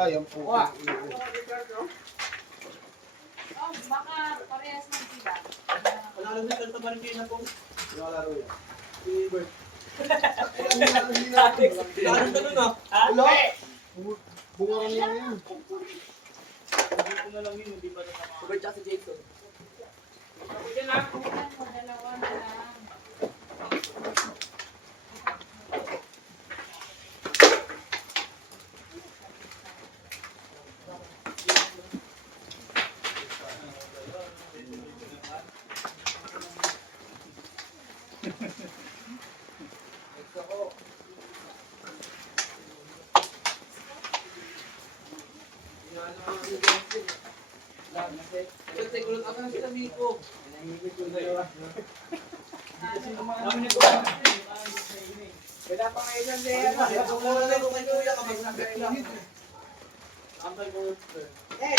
patay ang puta. Oh, baka parehas ng sila. Wala lang din sa Marikina po. Nakalaro yan. Si Bert. Hindi natin. Kailangan ka nun ah. Hello? Bunga niya yan. Hindi ko na lang yun, hindi pa na sama. Si Bert at si Jason. Kailan mo, dalawa na lang. Kasi kulot ako na sila Miko. Wala pa ngayon ang Kaya kung wala ko kay Kuya kapag nag-exit. Ampay ko. Eh!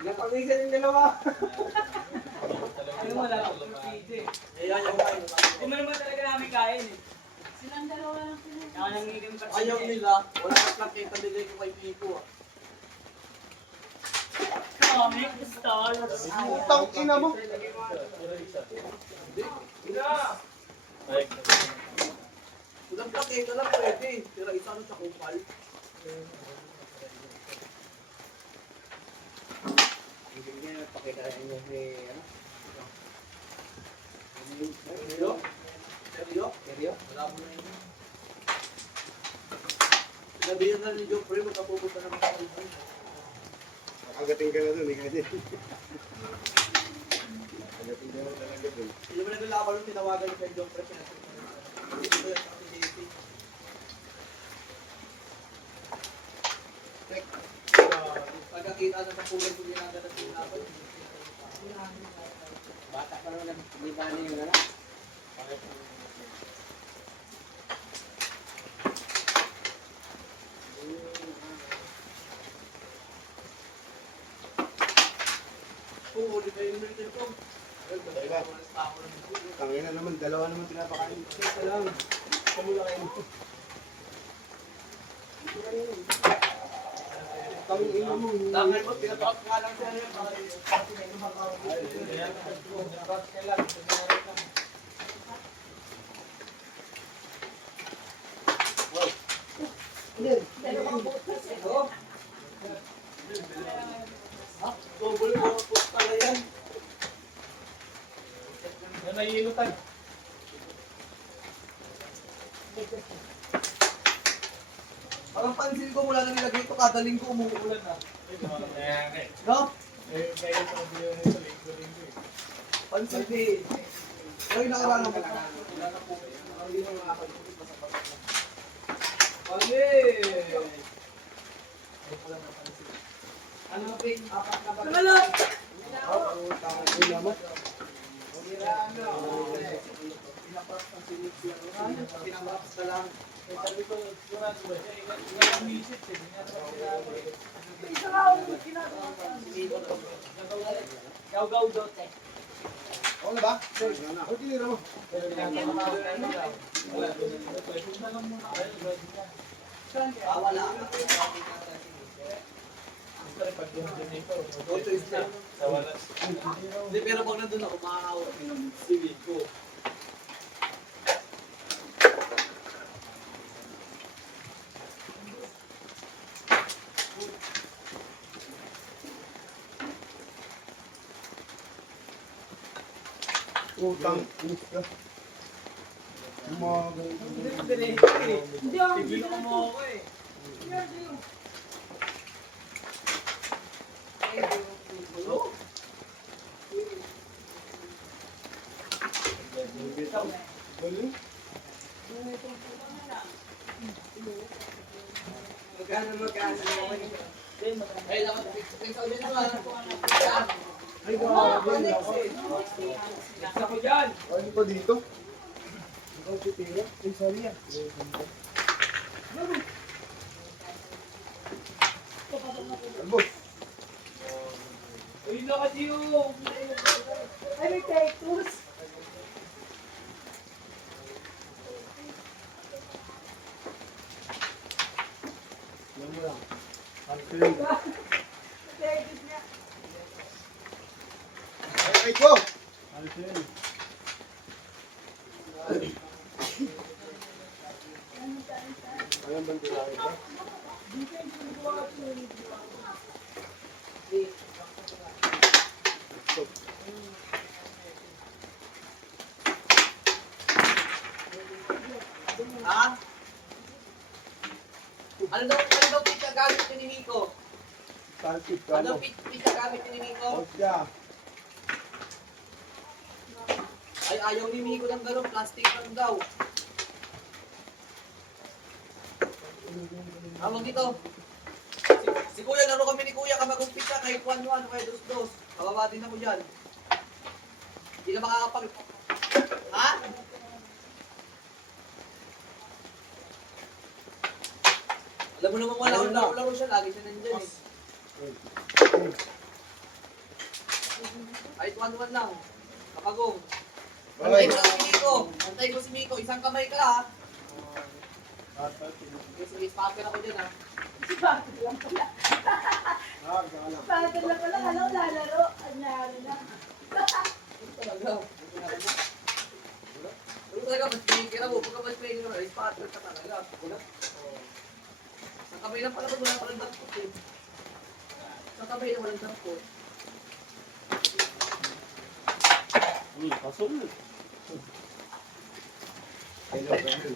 Napagisan yung dalawa. Ano wala ako ng PJ. Ayaw niya kumain. Hindi mo naman talaga namin kain eh. Silang dalawa lang sila. Kaya nangingim pa Ayaw nila. Wala ka lang kita nila ko kay Miko. Comic stars. Putang ina mo. Walang plake ka lang pwede. Tira isa na sa kupal. Hindi niya pakita niyo si ano? Seryo? Seryo? Seryo? Wala mo na yun. Sabihin na ni Jofre, magkapupunta naman sa kupal. Agating ka na dun, ikaw din. Agating ka na talaga dun. Hindi mo naglalakal yung tinawagan kay Jofre. Hindi ko yan sa JP. Pagkakita na sa kulay ko ginagana sa tinapay. Bata pa naman hindi ba niyo ano? Kung ulit kayo yung military ko. Tangin na naman, dalawa naman pinapakain. Isa lang. Kamula kayo. Tangin ina mo. Tangin mo, pinapak nga lang siya yun. Dalawang butas eh. Double mo pala yan. Yan ay ilutan. Parang pansin ko mula na nilagay ito, kada linggo umuulan na. No? Pansin din. Ay, nakaraan mo. Wala na po. Hindi na makakalimutin pa sa pagkakas. Ano ba yung apat na ba? Tumalot! Tangin naman. Pinapas ng sinisya. Pinapas ka lang. Sabi ko, sunod ba siya? Yung music eh. Gaw-gaw dote. Ako na ba? Ako tinira mo. Wala. Ito is na. Hindi, pero pag nandun ako, makakawa ng siwid ko. Utang. Uska. Umaga. Hindi ako, hindi mo ako eh. Galing. Magkano naman. Ay, dapat ikaw din naman. Ay, grabe. Nasa ko dyan. Ano pa dito? Ikaw titira? Ay, sorry ah. Albos. Uy, na kasi yung... Ay, may cactus. Edit niya. Ay, go! Alis na yun. Ayan ba nila ito? Ha? Ano daw pizza gamit ni Nico? Tarkit ka, Ano no? daw pizza gamit ni Nico? Osya. Ay, ayaw ni Nico ng gano'n, plastic lang daw. Tawag dito. Si Kuya, laro kami ni Kuya, kamagong pizza, kahit 1-1, kahit 2-2. Kababa din ako dyan. Hindi na makakapag... Ha? Alam mo naman wala akong laro-laro siya, lagi siya nandyan eh. Kahit 1-1 lang. Kapagong. Antay ko lang si Miko. Antay ko si Miko. Isang kamay ka ha. Sige, spacker ako dyan ha. Si Bakit lang pala. Ah, gala. Bakit lang pala. Ano, lalaro. Anyari na. Ano talaga? Ano talaga? Mas speaker ako. Pagka mas speaker ako, spacker ka talaga. Isang kamay lang pala pag wala palang dampot eh. Isang kamay lang walang dampot. Pasok. Hello, hello.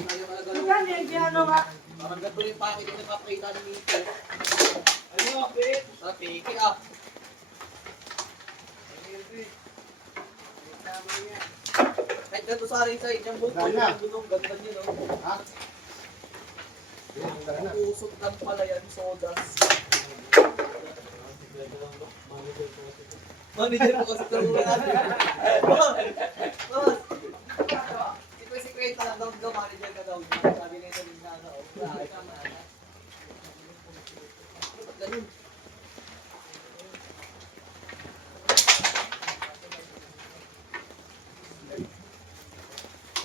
Ayaw ka Ano na nga, may ano nga. Parang ganito rin pakit yung napapakita ni Miko. Ano nga, Pete? Sa piki ah. Kahit ganito sa rin sa inyong buto, Gana. yung bunong ganda nyo no. Ha? Ayan, gala na. Pusot lang pala yan, sodas. Manager ko kasi tulungan natin. Boss! Secret pa lang daw, manager ka daw. Sabi na ito din na ano. Ay, tama na. Ba't ganun?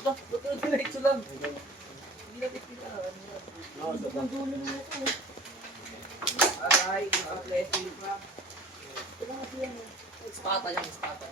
Ba't ganun diretso lang? Hindi na tipita. Ang dulo na ito. Aray, blessing pa. Ito nga siya. Spata yan, spata.